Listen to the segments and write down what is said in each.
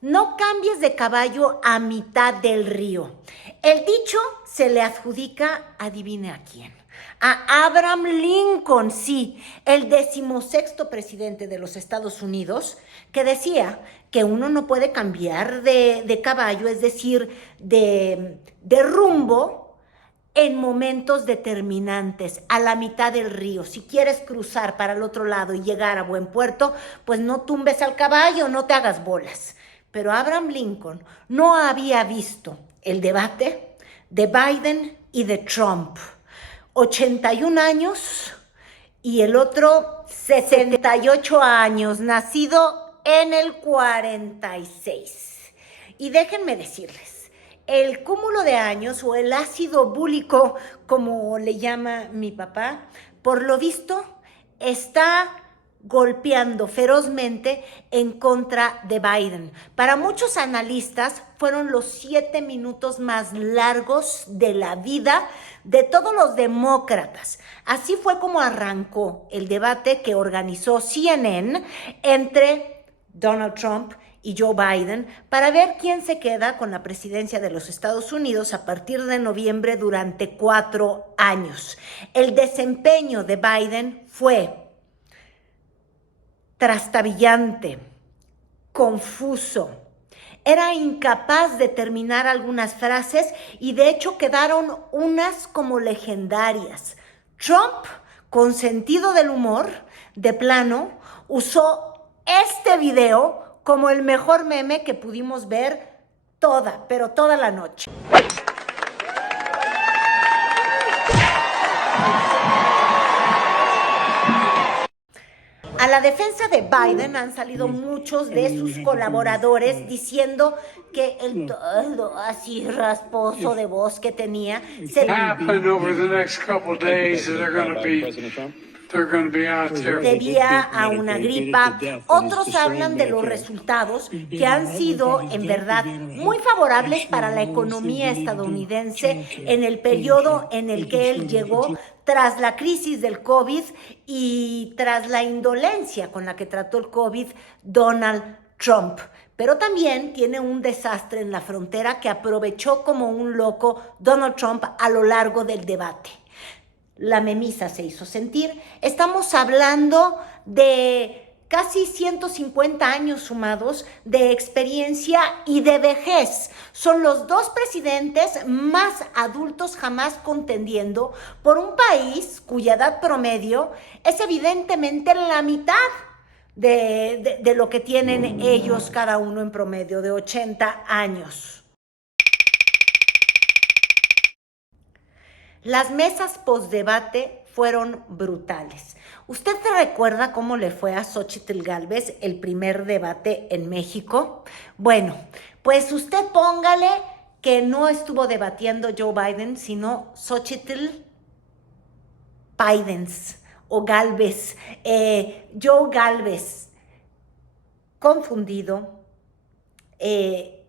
No cambies de caballo a mitad del río. El dicho se le adjudica, adivine a quién, a Abraham Lincoln, sí, el 16º presidente de los Estados Unidos, que decía que uno no puede cambiar de caballo, es decir, de rumbo en momentos determinantes, a la mitad del río. Si quieres cruzar para el otro lado y llegar a buen puerto, pues no tumbes al caballo, no te hagas bolas. Pero Abraham Lincoln no había visto el debate de Biden y de Trump. 81 años y el otro 78 años, nacido en el 46. Y déjenme decirles, el cúmulo de años o el ácido búlico, como le llama mi papá, por lo visto está golpeando ferozmente en contra de Biden. Para muchos analistas fueron los 7 minutos más largos de la vida de todos los demócratas. Así fue como arrancó el debate que organizó CNN entre Donald Trump y Joe Biden para ver quién se queda con la presidencia de los Estados Unidos a partir de noviembre durante 4 años. El desempeño de Biden fue trastabillante, confuso. Era incapaz de terminar algunas frases y de hecho quedaron unas como legendarias. Trump, con sentido del humor, de plano, usó este video como el mejor meme que pudimos ver pero toda la noche. A la defensa de Biden han salido muchos de sus colaboradores diciendo que el tono así rasposo de voz que tenía se debía a una gripa. Otros hablan de los resultados que han sido en verdad muy favorables para la economía estadounidense en el periodo en el que él llegó tras la crisis del COVID y tras la indolencia con la que trató el COVID Donald Trump. Pero también tiene un desastre en la frontera que aprovechó como un loco Donald Trump a lo largo del debate. La memisa se hizo sentir. Estamos hablando de casi 150 años sumados de experiencia y de vejez. Son los dos presidentes más adultos jamás contendiendo por un país cuya edad promedio es evidentemente la mitad de lo que tienen ellos cada uno en promedio, de 80 años. Las mesas postdebate fueron brutales. ¿Usted recuerda cómo le fue a Xóchitl Gálvez el primer debate en México? Bueno, pues usted póngale que no estuvo debatiendo Joe Biden, sino Xóchitl Bidens o Gálvez. Joe Gálvez, confundido,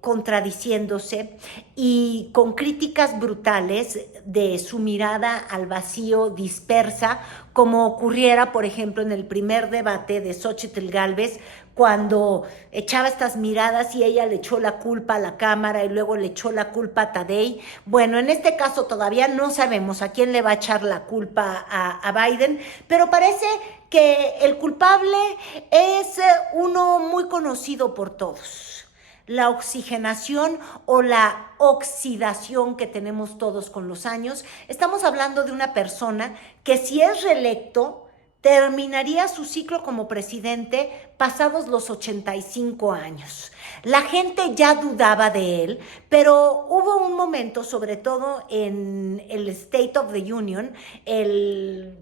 contradiciéndose y con críticas brutales de su mirada al vacío dispersa, como ocurriera, por ejemplo, en el primer debate de Xóchitl Gálvez, cuando echaba estas miradas y ella le echó la culpa a la cámara y luego le echó la culpa a Taddei. Bueno, en este caso todavía no sabemos a quién le va a echar la culpa a Biden, pero parece que el culpable es uno muy conocido por todos: la oxigenación o la oxidación que tenemos todos con los años. Estamos hablando de una persona que, si es reelecto, terminaría su ciclo como presidente pasados los 85 años. La gente ya dudaba de él, pero hubo un momento, sobre todo en el State of the Union,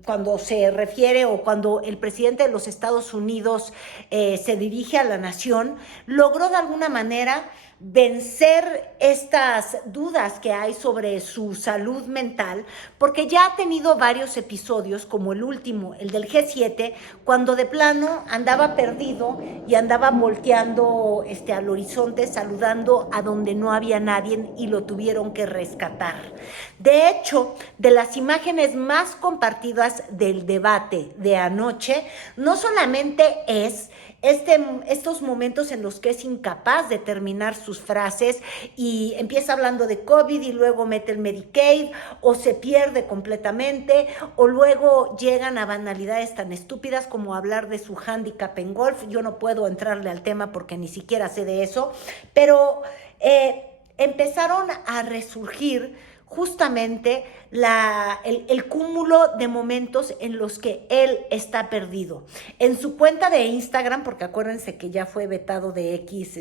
cuando se refiere o cuando el presidente de los Estados Unidos se dirige a la nación, logró de alguna manera vencer estas dudas que hay sobre su salud mental, porque ya ha tenido varios episodios, como el último, el del G7, cuando de plano andaba perdido y andaba volteando al horizonte, saludando a donde no había nadie y lo tuvieron que rescatar. De hecho, de las imágenes más compartidas del debate de anoche, no solamente es estos momentos en los que es incapaz de terminar sus frases y empieza hablando de COVID y luego mete el Medicaid, o se pierde completamente, o luego llegan a banalidades tan estúpidas como hablar de su handicap en golf. Yo no puedo entrarle al tema porque ni siquiera sé de eso, pero empezaron a resurgir justamente el cúmulo de momentos en los que él está perdido. En su cuenta de Instagram, porque acuérdense que ya fue vetado de X,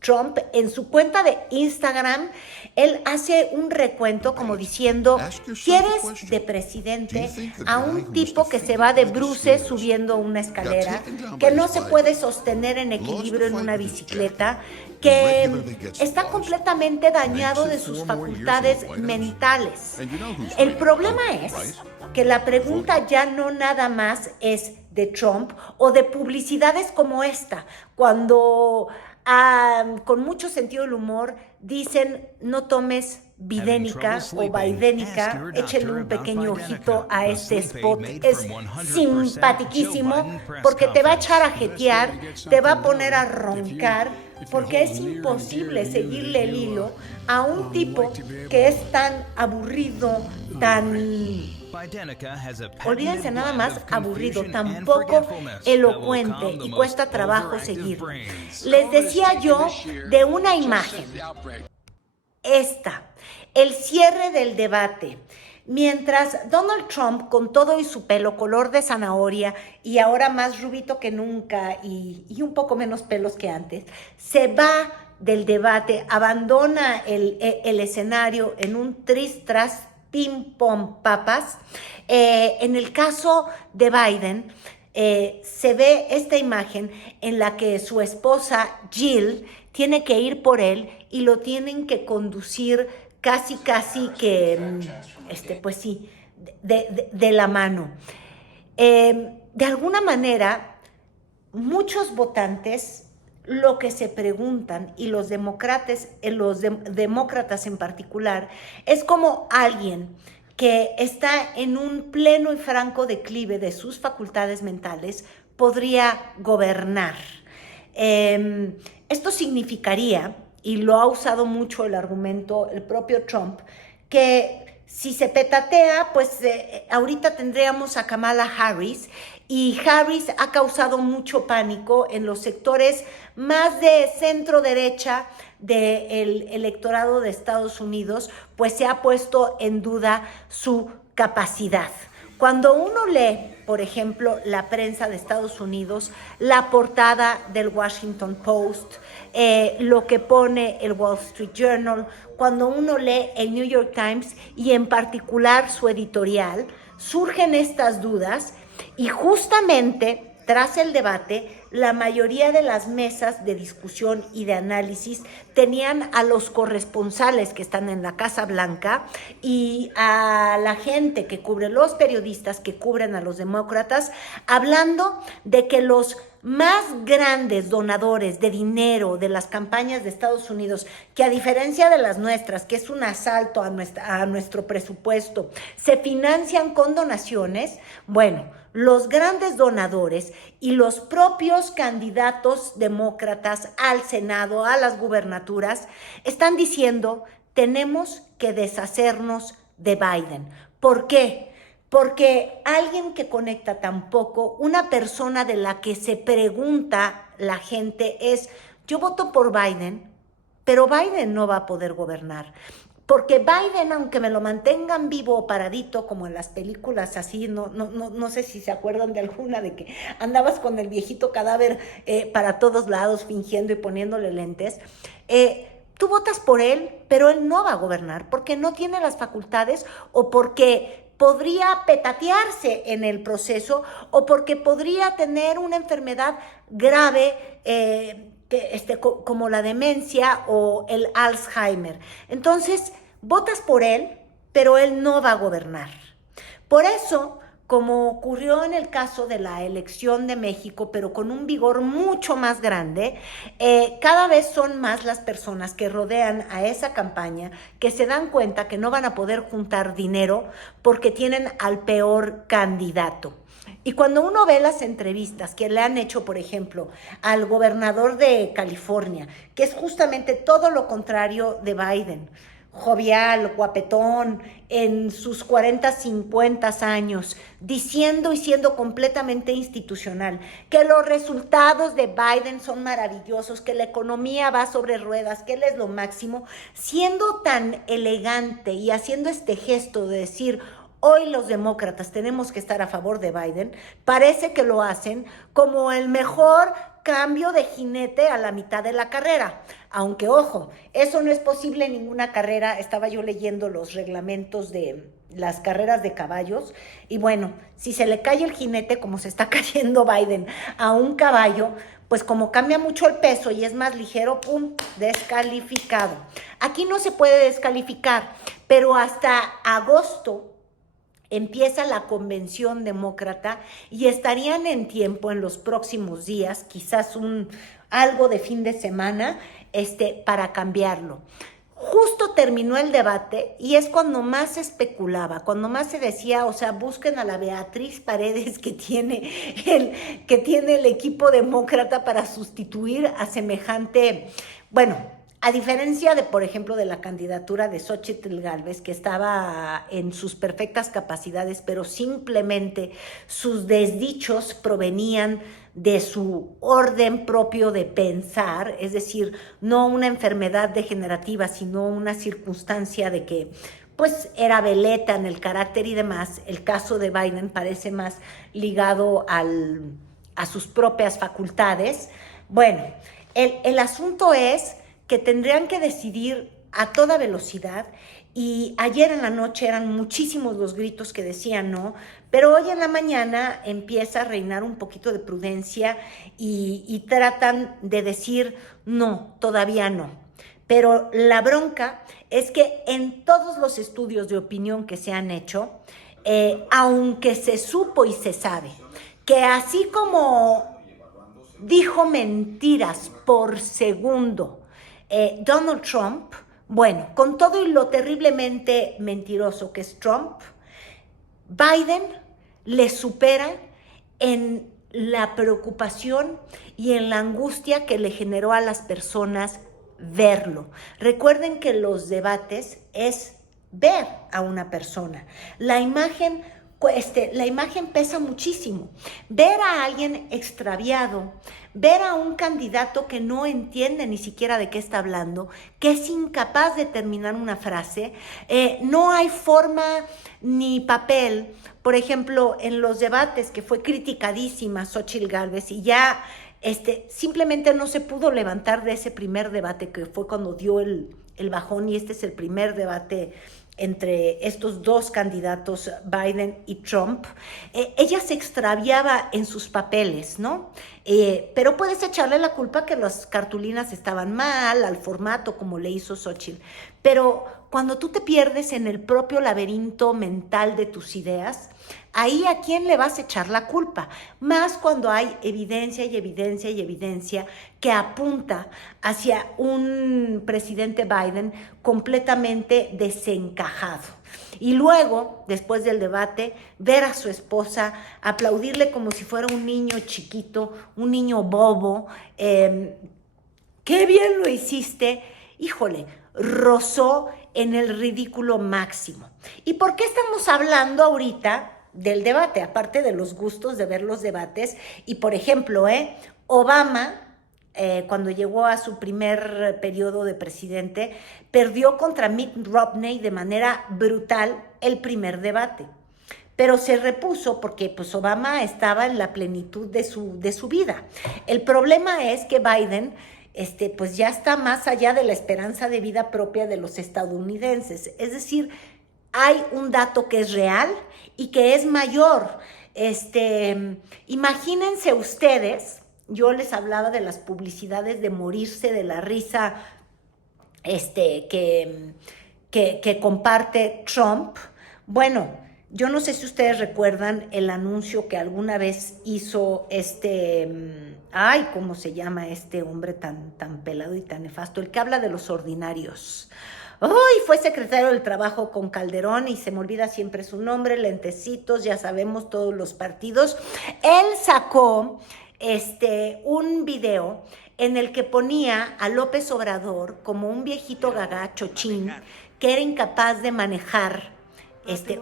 Trump, en su cuenta de Instagram, él hace un recuento como diciendo, ¿quieres de presidente a un tipo que se va de bruces subiendo una escalera, que no se puede sostener en equilibrio en una bicicleta, que está completamente dañado de sus facultades mentales? El problema es que la pregunta ya no nada más es de Trump o de publicidades como esta, cuando con mucho sentido del humor dicen no tomes Bidénica o Baidénica, échenle un pequeño ojito a este spot, es simpaticísimo porque te va a echar a jetear, te va a poner a roncar, porque es imposible seguirle el hilo a un tipo que es tan aburrido, olvídense nada más aburrido, tan poco elocuente y cuesta trabajo seguir. Les decía yo de una imagen, el cierre del debate. Mientras Donald Trump, con todo y su pelo color de zanahoria y ahora más rubito que nunca y un poco menos pelos que antes, se va del debate, abandona el escenario en un tras ping-pong papas. En el caso de Biden, se ve esta imagen en la que su esposa Jill tiene que ir por él y lo tienen que conducir casi que, pues sí, de la mano. De alguna manera, muchos votantes lo que se preguntan, y los demócratas en particular, es cómo alguien que está en un pleno y franco declive de sus facultades mentales podría gobernar. Esto significaría, y lo ha usado mucho el argumento el propio Trump, que si se petatea, pues ahorita tendríamos a Kamala Harris, y Harris ha causado mucho pánico en los sectores más de centro derecha del electorado de Estados Unidos, pues se ha puesto en duda su capacidad. Cuando uno lee, por ejemplo, la prensa de Estados Unidos, la portada del Washington Post, lo que pone el Wall Street Journal, cuando uno lee el New York Times y en particular su editorial, surgen estas dudas y justamente tras el debate, la mayoría de las mesas de discusión y de análisis tenían a los corresponsales que están en la Casa Blanca y a la gente que cubre, los periodistas que cubren a los demócratas, hablando de que los más grandes donadores de dinero de las campañas de Estados Unidos, que a diferencia de las nuestras, que es un asalto a nuestro presupuesto, se financian con donaciones, bueno, los grandes donadores y los propios candidatos demócratas al Senado, a las gubernaturas, están diciendo, tenemos que deshacernos de Biden. ¿Por qué? Porque alguien que conecta tan poco, una persona de la que se pregunta la gente es, yo voto por Biden, pero Biden no va a poder gobernar. Porque Biden, aunque me lo mantengan vivo o paradito, como en las películas así, no sé si se acuerdan de alguna de que andabas con el viejito cadáver para todos lados fingiendo y poniéndole lentes, tú votas por él, pero él no va a gobernar porque no tiene las facultades o porque podría petatearse en el proceso o porque podría tener una enfermedad grave como la demencia o el Alzheimer. Entonces, votas por él, pero él no va a gobernar. Por eso, como ocurrió en el caso de la elección de México, pero con un vigor mucho más grande, cada vez son más las personas que rodean a esa campaña que se dan cuenta que no van a poder juntar dinero porque tienen al peor candidato. Y cuando uno ve las entrevistas que le han hecho, por ejemplo, al gobernador de California, que es justamente todo lo contrario de Biden, jovial, guapetón, en sus 40, 50 años, diciendo y siendo completamente institucional, que los resultados de Biden son maravillosos, que la economía va sobre ruedas, que él es lo máximo, siendo tan elegante y haciendo este gesto de decir: hoy los demócratas tenemos que estar a favor de Biden, parece que lo hacen como el mejor cambio de jinete a la mitad de la carrera. Aunque, ojo, eso no es posible en ninguna carrera. Estaba yo leyendo los reglamentos de las carreras de caballos y bueno, si se le cae el jinete como se está cayendo Biden a un caballo, pues como cambia mucho el peso y es más ligero, ¡pum!, descalificado. Aquí no se puede descalificar, pero hasta agosto empieza la convención demócrata y estarían en tiempo en los próximos días, quizás algo de fin de semana, para cambiarlo. Justo terminó el debate y es cuando más se especulaba, cuando más se decía, o sea, busquen a la Beatriz Paredes que tiene el equipo demócrata para sustituir a semejante, bueno, a diferencia de, por ejemplo, de la candidatura de Xóchitl Gálvez, que estaba en sus perfectas capacidades, pero simplemente sus desdichos provenían de su orden propio de pensar, es decir, no una enfermedad degenerativa, sino una circunstancia de que pues era veleta en el carácter y demás. El caso de Biden parece más ligado a sus propias facultades. Bueno, el asunto es que tendrían que decidir a toda velocidad y ayer en la noche eran muchísimos los gritos que decían no, pero hoy en la mañana empieza a reinar un poquito de prudencia y tratan de decir no, todavía no. Pero la bronca es que en todos los estudios de opinión que se han hecho, aunque se supo y se sabe que así como dijo mentiras por segundo Donald Trump, bueno, con todo y lo terriblemente mentiroso que es Trump, Biden le supera en la preocupación y en la angustia que le generó a las personas verlo. Recuerden que los debates es ver a una persona. La imagen pesa muchísimo. Ver a alguien extraviado, ver a un candidato que no entiende ni siquiera de qué está hablando, que es incapaz de terminar una frase, no hay forma ni papel. Por ejemplo, en los debates que fue criticadísima Xóchitl Gálvez y ya simplemente no se pudo levantar de ese primer debate que fue cuando dio el bajón, y este es el primer debate entre estos dos candidatos, Biden y Trump. Ella se extraviaba en sus papeles, ¿no? Pero puedes echarle la culpa que las cartulinas estaban mal, al formato como le hizo Xóchitl. Pero cuando tú te pierdes en el propio laberinto mental de tus ideas, ahí ¿a quién le vas a echar la culpa? Más cuando hay evidencia y evidencia y evidencia que apunta hacia un presidente Biden completamente desencajado. Y luego, después del debate, ver a su esposa, aplaudirle como si fuera un niño chiquito, un niño bobo. ¡Qué bien lo hiciste! Híjole, rozó en el ridículo máximo. ¿Y por qué estamos hablando ahorita del debate? Aparte de los gustos de ver los debates. Y por ejemplo, Obama, cuando llegó a su primer periodo de presidente, perdió contra Mitt Romney de manera brutal el primer debate. Pero se repuso porque pues, Obama estaba en la plenitud de su vida. El problema es que Biden pues ya está más allá de la esperanza de vida propia de los estadounidenses. Es decir, hay un dato que es real y que es mayor. Imagínense ustedes, yo les hablaba de las publicidades de morirse de la risa que comparte Trump. Bueno, yo no sé si ustedes recuerdan el anuncio que alguna vez hizo ¿cómo se llama este hombre tan pelado y tan nefasto? El que habla de los ordinarios. Uy, fue secretario del Trabajo con Calderón y se me olvida siempre su nombre, lentecitos, ya sabemos todos los partidos. Él sacó un video en el que ponía a López Obrador como un viejito gaga chochín que era incapaz de manejar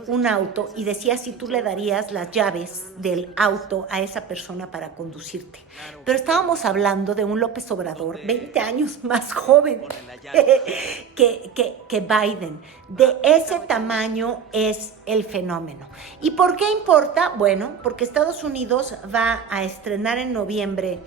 un auto y decía si tú le darías las llaves del auto a esa persona para conducirte. Pero estábamos hablando de un López Obrador 20 años más joven que Biden. De ese tamaño es el fenómeno. ¿Y por qué importa? Bueno, porque Estados Unidos va a estrenar en noviembre,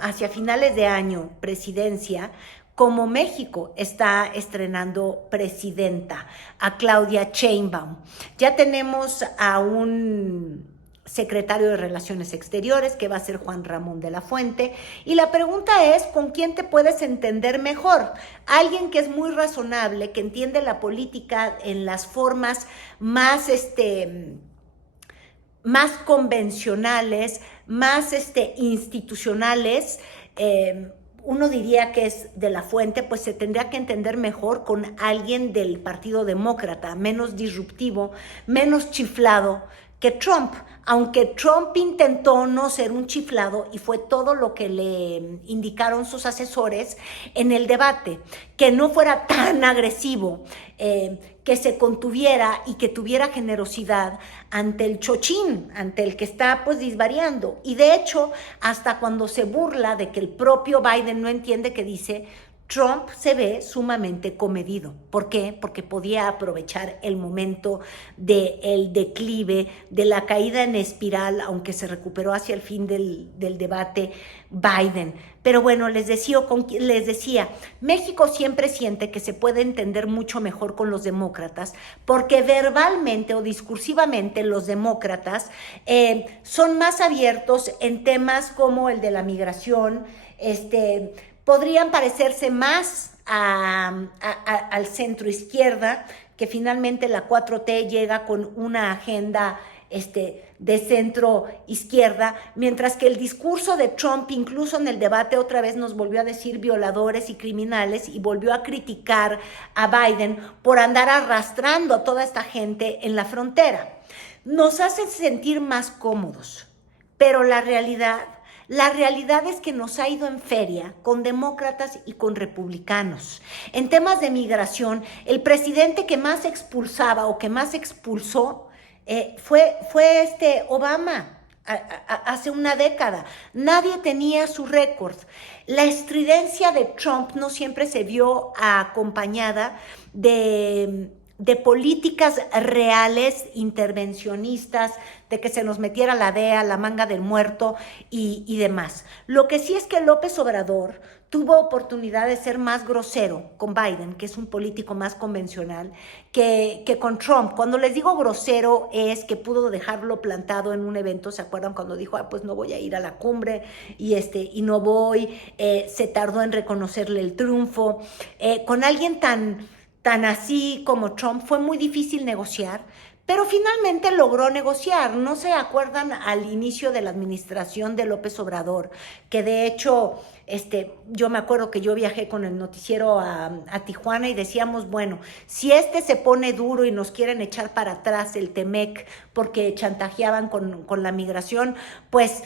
hacia finales de año, presidencia, como México está estrenando presidenta, a Claudia Sheinbaum. Ya tenemos a un secretario de Relaciones Exteriores, que va a ser Juan Ramón de la Fuente, y la pregunta es, ¿con quién te puedes entender mejor? Alguien que es muy razonable, que entiende la política en las formas más, más convencionales, más institucionales, uno diría que es de la Fuente, pues se tendría que entender mejor con alguien del Partido Demócrata, menos disruptivo, menos chiflado que Trump, aunque Trump intentó no ser un chiflado y fue todo lo que le indicaron sus asesores en el debate, que no fuera tan agresivo, que se contuviera y que tuviera generosidad ante el chochín, ante el que está pues disvariando. Y de hecho, hasta cuando se burla de que el propio Biden no entiende que dice, Trump se ve sumamente comedido. ¿Por qué? Porque podía aprovechar el momento del declive, de la caída en espiral, aunque se recuperó hacia el fin del debate Biden. Pero bueno, les decía, México siempre siente que se puede entender mucho mejor con los demócratas, porque verbalmente o discursivamente los demócratas son más abiertos en temas como el de la migración, podrían parecerse más al centro izquierda, que finalmente la 4T llega con una agenda de centro izquierda, mientras que el discurso de Trump, incluso en el debate, otra vez nos volvió a decir violadores y criminales y volvió a criticar a Biden por andar arrastrando a toda esta gente en la frontera. Nos hace sentir más cómodos, pero la realidad es que nos ha ido en feria con demócratas y con republicanos. En temas de migración, el presidente que más expulsaba o que más expulsó fue Obama hace una década. Nadie tenía su récord. La estridencia de Trump no siempre se vio acompañada de políticas reales, intervencionistas, de que se nos metiera la DEA, la manga del muerto y demás. Lo que sí es que López Obrador tuvo oportunidad de ser más grosero con Biden, que es un político más convencional, que con Trump. Cuando les digo grosero es que pudo dejarlo plantado en un evento. ¿Se acuerdan cuando dijo, pues no voy a ir a la cumbre y no voy? Se tardó en reconocerle el triunfo. Con alguien tan así como Trump fue muy difícil negociar, pero finalmente logró negociar. ¿No se acuerdan al inicio de la administración de López Obrador? Que de hecho, yo me acuerdo que yo viajé con el noticiero a Tijuana y decíamos, bueno, si se pone duro y nos quieren echar para atrás el Temec porque chantajeaban con la migración, pues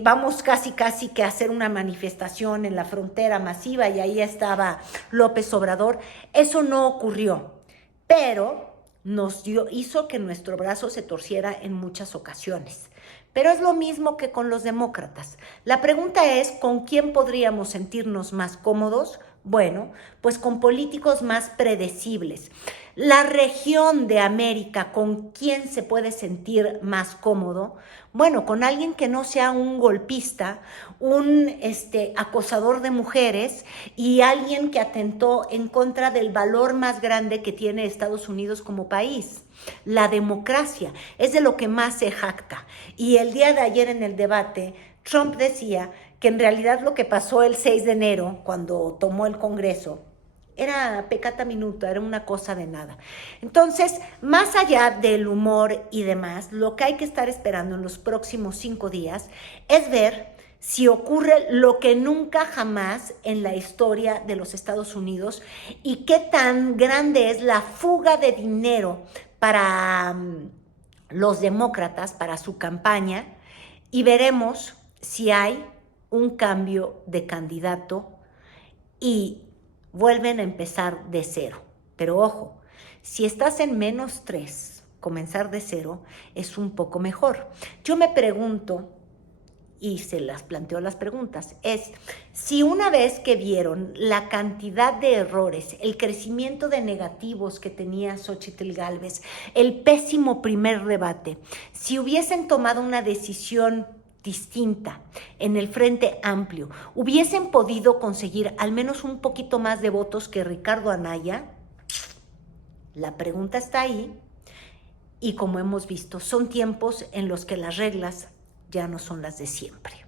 vamos casi que a hacer una manifestación en la frontera masiva, y ahí estaba López Obrador. Eso no ocurrió, pero hizo que nuestro brazo se torciera en muchas ocasiones. Pero es lo mismo que con los demócratas. La pregunta es, ¿con quién podríamos sentirnos más cómodos? Bueno, pues con políticos más predecibles. La región de América, ¿con quién se puede sentir más cómodo? Bueno, con alguien que no sea un golpista, un acosador de mujeres y alguien que atentó en contra del valor más grande que tiene Estados Unidos como país. La democracia es de lo que más se jacta. Y el día de ayer en el debate, Trump decía que en realidad lo que pasó el 6 de enero, cuando tomó el Congreso, era peccata minuta, era una cosa de nada. Entonces, más allá del humor y demás, lo que hay que estar esperando en los próximos 5 días es ver si ocurre lo que nunca jamás en la historia de los Estados Unidos y qué tan grande es la fuga de dinero para los demócratas, para su campaña, y veremos si hay un cambio de candidato y vuelven a empezar de cero. Pero ojo, si estás en -3, comenzar de cero es un poco mejor. Yo me pregunto, y se las planteo las preguntas, es si una vez que vieron la cantidad de errores, el crecimiento de negativos que tenía Xóchitl Gálvez, el pésimo primer debate, si hubiesen tomado una decisión distinta en el Frente Amplio, hubiesen podido conseguir al menos un poquito más de votos que Ricardo Anaya. La pregunta está ahí y como hemos visto, son tiempos en los que las reglas ya no son las de siempre.